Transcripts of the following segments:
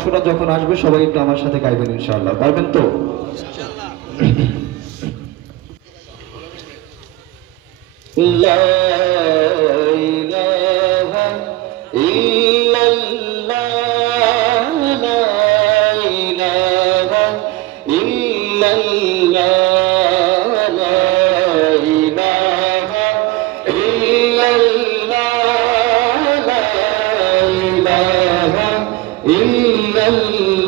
অংশটা যখন আসবে সবাই একটু আমার সাথে গাইবেন ইনশাআল্লাহ পারবেন তো لا إله إلا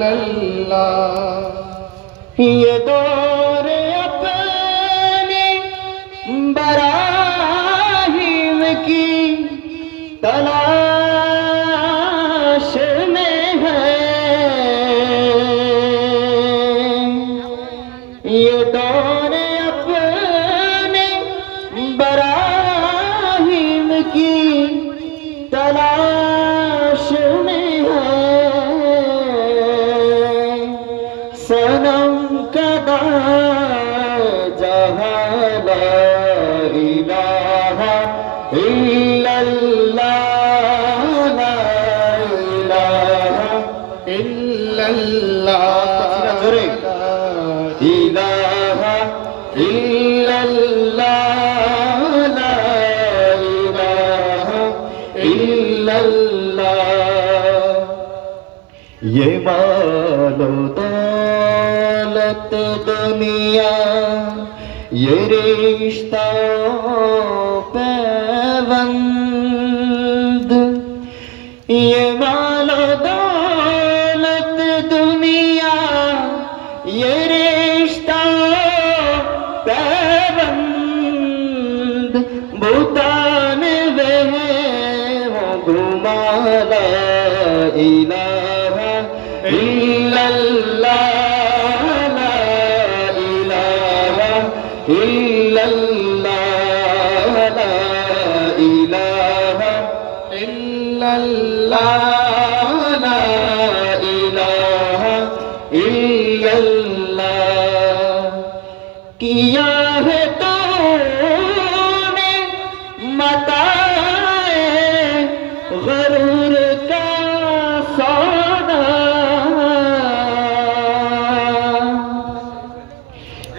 लला हीअ अपने बराहिम की तला ये दौर अपने बराहिम की तलाश में है। सनम कदा जहाँ ये मालो दौलत दुनिया ये रिश्ता पैबंद किया है तूने मताए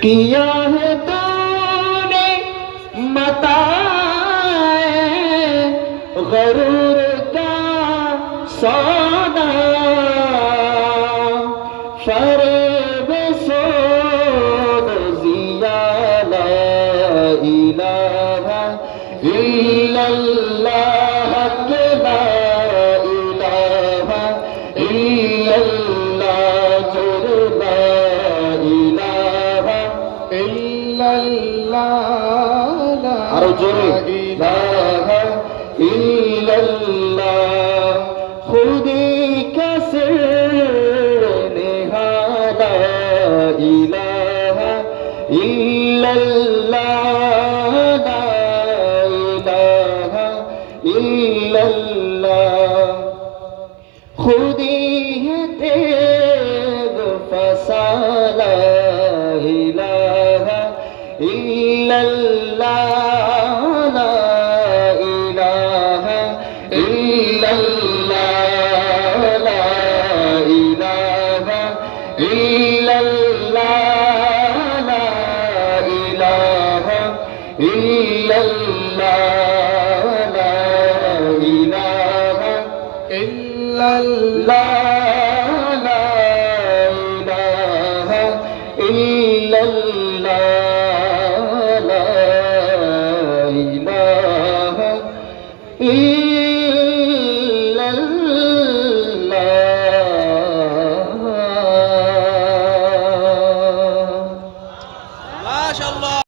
किया है तूने मताए गरूर का सौदा ইলাহা ইল্লাল্লাহ। إلا الله